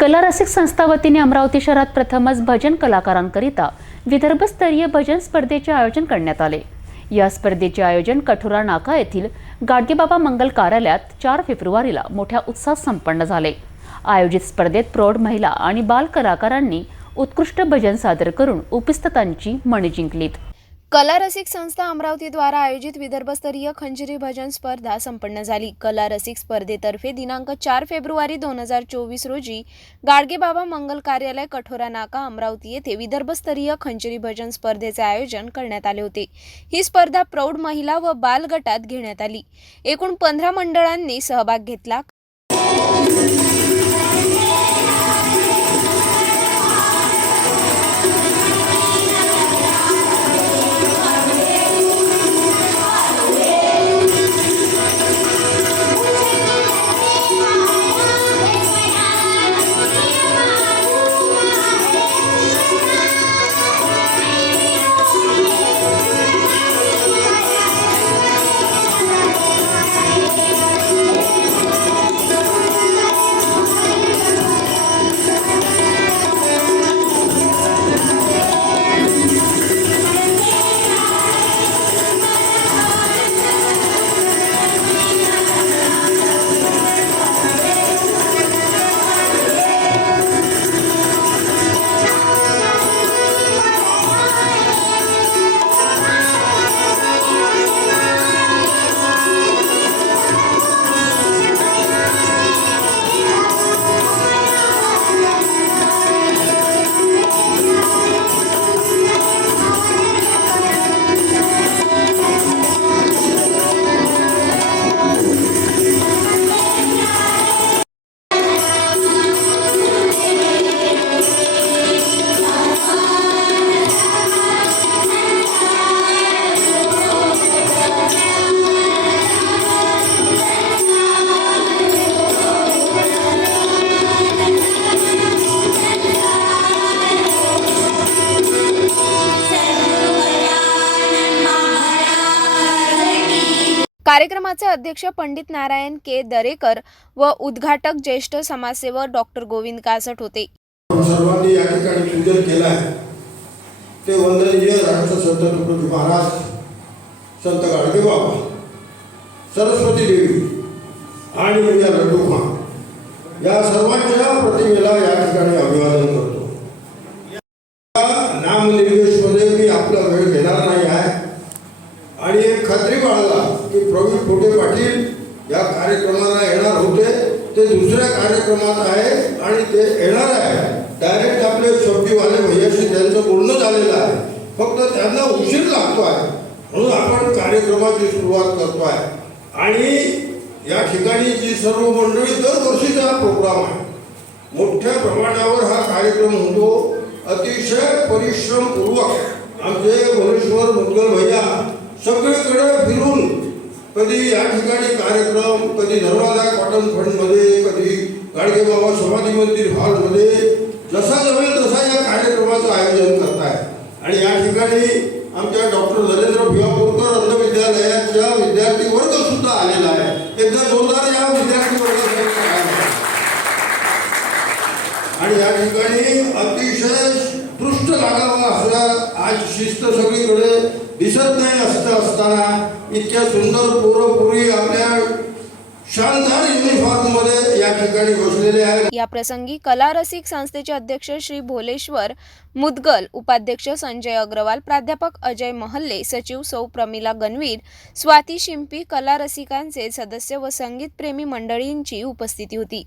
कला रसिक संस्था वतीने अमरावती शहरात प्रथमच भजन कलाकारांकरिता विदर्भस्तरीय भजन स्पर्धेचे आयोजन करण्यात आले. या स्पर्धेचे आयोजन कठोरा नाका येथील गाडगेबाबा मंगल कार्यालयात चार फेब्रुवारीला मोठ्या उत्साहात संपन्न झाले. आयोजित स्पर्धेत प्रौढ महिला आणि बाल कलाकारांनी उत्कृष्ट भजन सादर करून उपस्थितांची मने जिंकलीत. कला रसिक संस्था अमरावतीद्वारा आयोजित विदर्भस्तरीय खंजिरी भजन स्पर्धा संपन्न झाली. कला रसिक स्पर्धेतर्फे दिनांक चार फेब्रुवारी दोन हजार चोवीस रोजी गाडगेबाबा मंगल कार्यालय कठोरा नाका अमरावती येथे विदर्भस्तरीय खंजिरी भजन स्पर्धेचे आयोजन करण्यात आले होते. ही स्पर्धा प्रौढ महिला व बाल गटात घेण्यात आली. एकूण पंधरा मंडळांनी सहभाग घेतला. कार्यक्रमाचे अध्यक्ष पंडित नारायण के दरेकर व उद्घाटक ज्येष्ठ समाजसेवक डॉक्टर गोविंद कासट होते. सर्वांनी या ठिकाणी पूजन केलं आहे. ते वंदनीय राष्ट्र संत तुकडोजी महाराज संत गाडगे बाबा सरस्वती देवी आणि या लड्डूमा या सर्वांच्या प्रतिमेला या ठिकाणी अभिवादन करतो. या कार्यक्रमाला येणार होते. ते दुसऱ्या कार्यक्रमात आहे आणि ते येणार आहे. डायरेक्ट आपले शब्दीवाले भैयाशी त्यांचं बोलणं झालेलं आहे. फक्त त्यांना उशीर लागतो आहे म्हणून आपण कार्यक्रमाची सुरुवात करतो आहे आणि या ठिकाणी जी सर्व मंडळी दरवर्षीचा हा प्रोग्राम आहे. मोठ्या प्रमाणावर हा कार्यक्रम होतो. अतिशय परिश्रमपूर्वक आमचे महेश्वर मुद्गल भैया सगळीकडे फिरून कधी या ठिकाणी कार्यक्रम कधी धर्मादाय कॉटन फंडमध्ये कधी गाडगेबाबा समाधी मंदिर हॉलमध्ये जसा जमेल तसा या कार्यक्रमाचं आयोजन करताय. आणि या ठिकाणी आमच्या डॉक्टर नरेंद्र भिवापूरकर अंध विद्यालयाच्या विद्यार्थी वर्ग सुद्धा आलेला आहे. एकदा जोरदार या विद्यार्थी वर्ग आणि या ठिकाणी अतिशय दृष्ट लागावा असं आज शिस्त सगळीकडे दिसत नाही असतं असताना इतक्या सुंदर पोरं आपल्या शानदार युनिफॉर्ममध्ये या ठिकाणी बसलेले आहेत या प्रसंगी कला रसिक संस्थेचे अध्यक्ष श्री भोलेश्वर मुदगल उपाध्यक्ष संजय अग्रवाल प्राध्यापक अजय महल्ले सचिव सौ प्रमिला गणवीर स्वाती शिंपी कला रसिकांचे सदस्य व संगीतप्रेमी मंडळींची उपस्थिती होती.